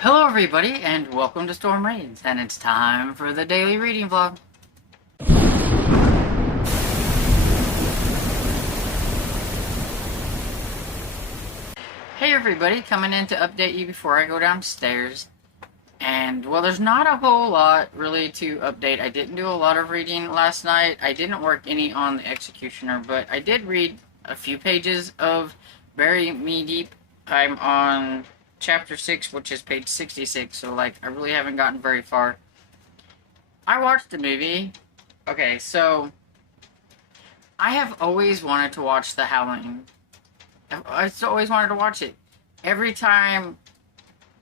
Hello everybody and welcome to Storm Reads, and it's time for the daily reading vlog. Hey everybody, coming in to update you before I go downstairs. And well, there's not a whole lot really to update. I didn't do a lot of reading last night. I didn't work any on the Executioner, but I did read a few pages of Bury Me Deep. I'm on chapter 6, which is page 66, so like I really haven't gotten very far. I watched the movie. Okay, so I have always wanted to watch The Howling. I've always wanted to watch it. Every time,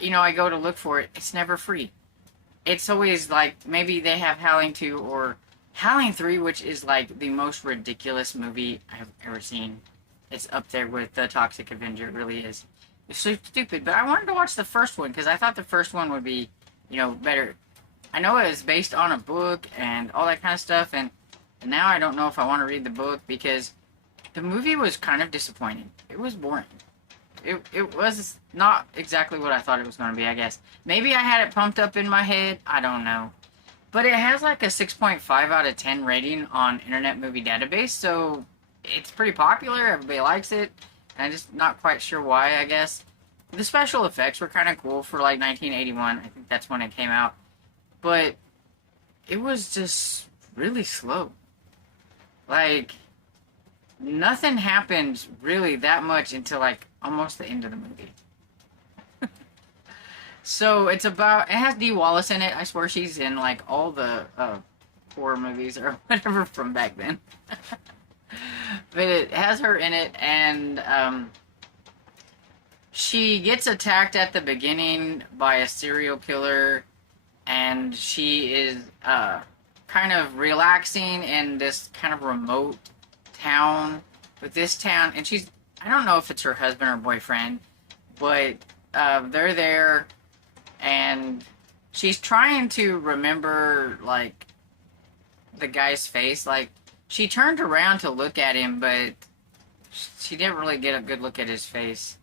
I go to look for it, it's never free. It's always like, maybe they have Howling 2 or Howling 3, which is like the most ridiculous movie I've ever seen. It's up there with The Toxic Avenger, it really is. It's so stupid, but I wanted to watch the first one because I thought the first one would be, better. I know it was based on a book and all that kind of stuff, and now I don't know if I want to read the book because the movie was kind of disappointing. It was boring. It was not exactly what I thought it was going to be, I guess. Maybe I had it pumped up in my head. I don't know. But it has like a 6.5 out of 10 rating on Internet Movie Database, so it's pretty popular. Everybody likes it. And I'm just not quite sure why, I guess. The special effects were kind of cool for like 1981. I think that's when it came out. But it was just really slow. Like, nothing happens really that much until like almost the end of the movie. So it has Dee Wallace in it. I swear she's in like all the horror movies or whatever from back then. But it has her in it, and she gets attacked at the beginning by a serial killer, and she is kind of relaxing in this kind of remote town. With this town, and I don't know if it's her husband or boyfriend, but they're there, and she's trying to remember, like, the guy's face. Like, she turned around to look at him, but she didn't really get a good look at his face.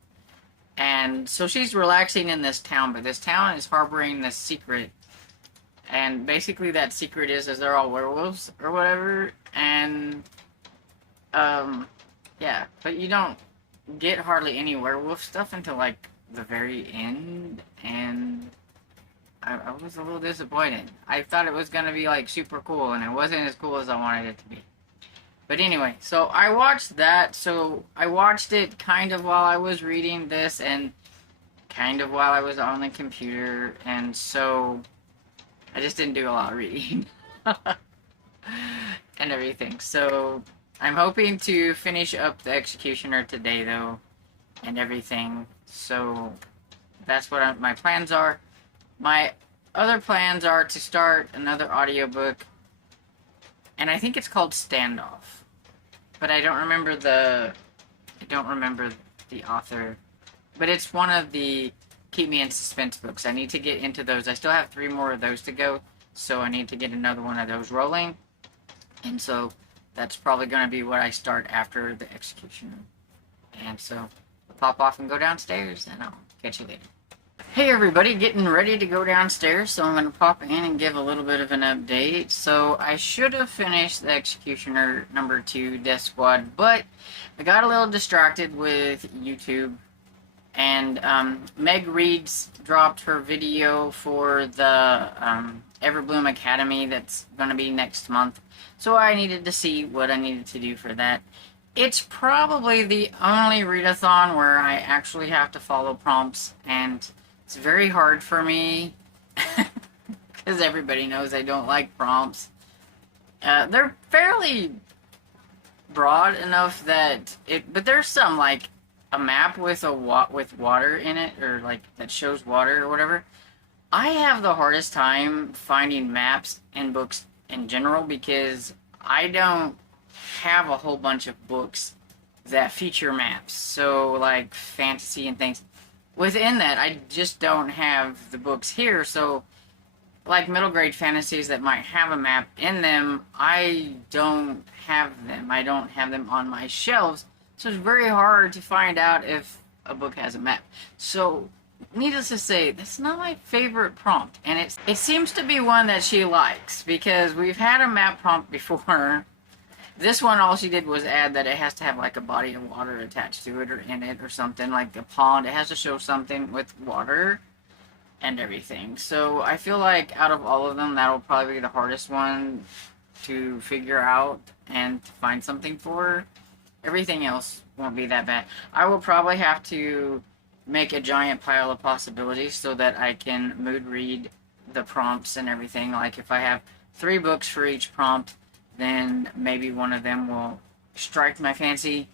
And so she's relaxing in this town, but this town is harboring this secret. And basically that secret is they're all werewolves or whatever. And, yeah. But you don't get hardly any werewolf stuff until, like, the very end. And I was a little disappointed. I thought it was going to be, like, super cool, and it wasn't as cool as I wanted it to be. But anyway, so I watched that. So I watched it kind of while I was reading this and kind of while I was on the computer. And so I just didn't do a lot of reading and everything. So I'm hoping to finish up the Executioner today, though, and everything. So that's what my plans are. My other plans are to start another audiobook, and I think it's called Standoff. But I don't remember the author. But it's one of the Keep Me in Suspense books. I need to get into those. I still have 3 more of those to go, so I need to get another one of those rolling. And so that's probably going to be what I start after the Executioner. And so I'll pop off and go downstairs, and I'll catch you later. Hey everybody, getting ready to go downstairs, so I'm going to pop in and give a little bit of an update. So I should have finished the Executioner number 2, Death Squad, but I got a little distracted with YouTube, and Meg Reed's dropped her video for the Everbloom Academy that's going to be next month, so I needed to see what I needed to do for that. It's probably the only readathon where I actually have to follow prompts, and it's very hard for me, because everybody knows I don't like prompts. They're fairly broad enough that but there's some, like, a map with with water in it, or, like, that shows water or whatever. I have the hardest time finding maps in books in general, because I don't have a whole bunch of books that feature maps, so, like, fantasy and things. Within that, I just don't have the books here, so, like, middle grade fantasies that might have a map in them, I don't have them. I don't have them on my shelves, so it's very hard to find out if a book has a map. So needless to say, that's not my favorite prompt, and it seems to be one that she likes, because we've had a map prompt before. This one, all she did was add that it has to have like a body of water attached to it or in it or something, like a pond. It has to show something with water and everything. So I feel like out of all of them, that'll probably be the hardest one to figure out and to find something for. Everything else won't be that bad. I will probably have to make a giant pile of possibilities so that I can mood read the prompts and everything. Like if I have 3 books for each prompt, then maybe one of them will strike my fancy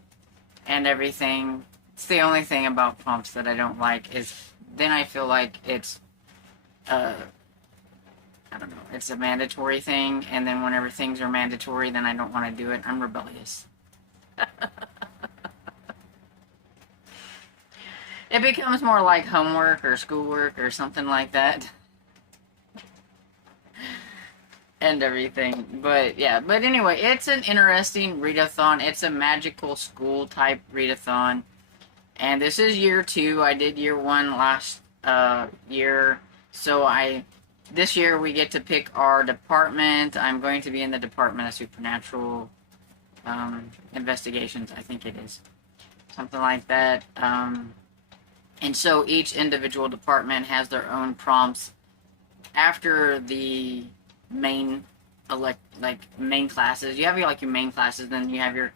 and everything. It's the only thing about prompts that I don't like, is then I feel like it's I don't know, it's a mandatory thing, and then whenever things are mandatory, then I don't want to do it. I'm rebellious. It becomes more like homework or schoolwork or something like that. And everything. But yeah, but anyway, it's an interesting readathon. It's a magical school type readathon. And this is year 2. I did year 1 last year. So this year we get to pick our department. I'm going to be in the Department of Supernatural Investigations, I think it is. Something like that. And so each individual department has their own prompts after the main main classes. You have your main classes, then you have your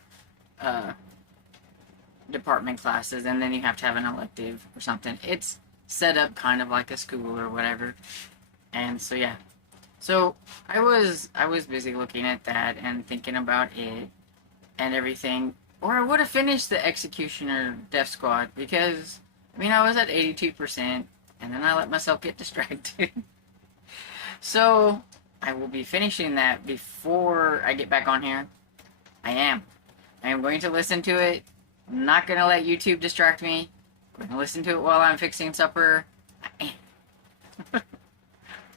department classes, and then you have to have an elective or something. It's set up kind of like a school or whatever. And so yeah. So I was busy looking at that and thinking about it and everything. Or I would have finished the Executioner Death Squad, because I mean I was at 82%, and then I let myself get distracted. So I will be finishing that before I get back on here. I am going to listen to it. I'm not going to let YouTube distract me. I'm going to listen to it while I'm fixing supper. I am.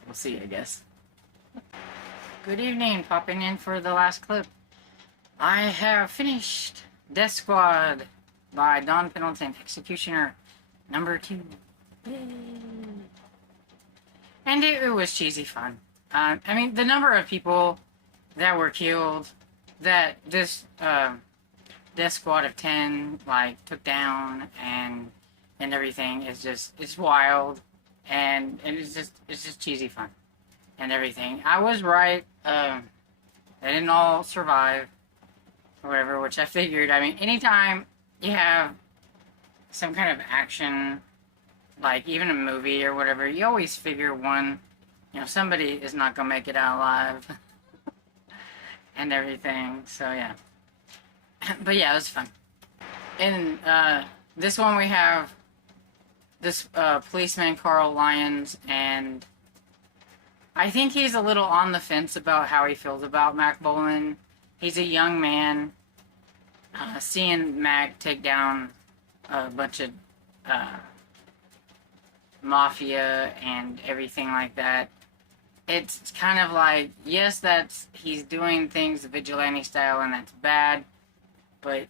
We'll see, I guess. Good evening, popping in for the last clip. I have finished Death Squad by Dawn Pendleton, Executioner number 2. Yay. And it was cheesy fun. I mean, the number of people that were killed, that this Death Squad of 10 took down and everything is just, it's wild, and it's just cheesy fun and everything. I was right. They didn't all survive or whatever, which I figured. I mean, anytime you have some kind of action, like even a movie or whatever, you always figure somebody is not gonna make it out alive and everything. So yeah. But yeah, it was fun. In this one we have this policeman, Carl Lyons, and I think he's a little on the fence about how he feels about Mac Bolan. He's a young man. Seeing Mac take down a bunch of mafia and everything like that, it's kind of like, yes, he's doing things the vigilante style, and that's bad, but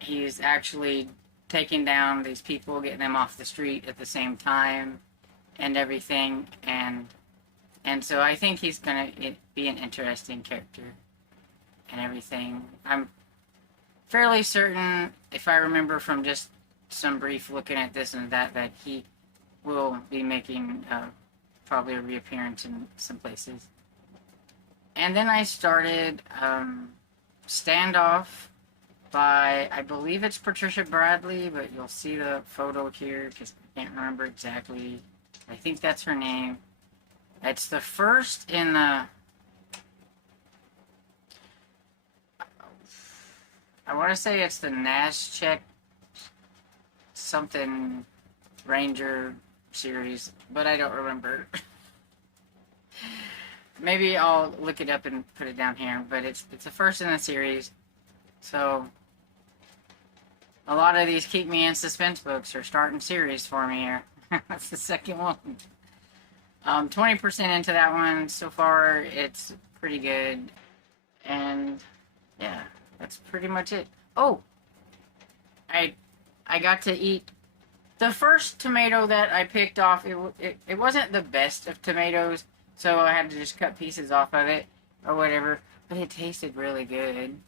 he's actually taking down these people, getting them off the street at the same time and everything, and so I think he's gonna be an interesting character and everything. I'm fairly certain, if I remember from just some brief looking at this and that he will be making probably a reappearance in some places. And then I started Standoff by, I believe it's Patricia Bradley, but you'll see the photo here because I can't remember exactly. I think that's her name. It's the first in the, I want to say it's the Nazchek something Ranger series, but I don't remember. Maybe I'll look it up and put it down here, but it's the first in the series. So a lot of these keep me in suspense books are starting series for me here. That's the second one. 20% into that one so far. It's pretty good, and yeah, that's pretty much it. Oh, I got to eat The first tomato that I picked off, it wasn't the best of tomatoes, so I had to just cut pieces off of it or whatever, but it tasted really good.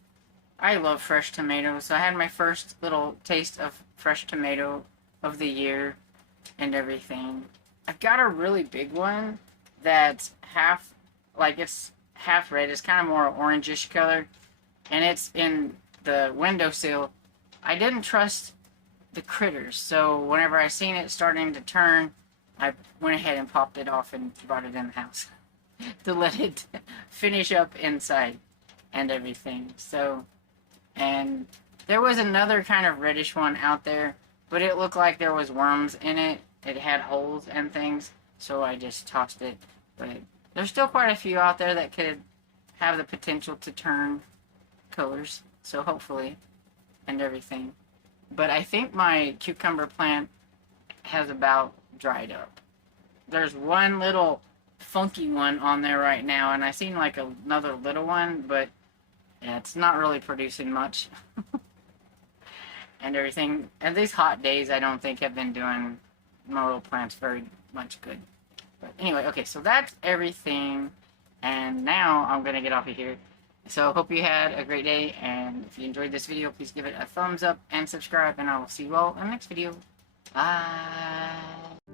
I love fresh tomatoes, so I had my first little taste of fresh tomato of the year and everything. I've got a really big one that's half, like it's half red. It's kind of more orangish color, and it's in the windowsill. I didn't trust the critters, so whenever I seen it starting to turn, I went ahead and popped it off and brought it in the house to let it finish up inside and everything. So, and there was another kind of reddish one out there, but it looked like there was worms in it. It had holes and things, so I just tossed it. But there's still quite a few out there that could have the potential to turn colors, so hopefully, and everything. But I think my cucumber plant has about dried up. There's one little funky one on there right now, and I seen like another little one, but yeah, it's not really producing much. And everything. And these hot days, I don't think have been doing my little plants very much good. But anyway, okay, so that's everything. And now I'm going to get off of here. So hope you had a great day, and if you enjoyed this video, please give it a thumbs up and subscribe, and I will see you all in the next video. Bye!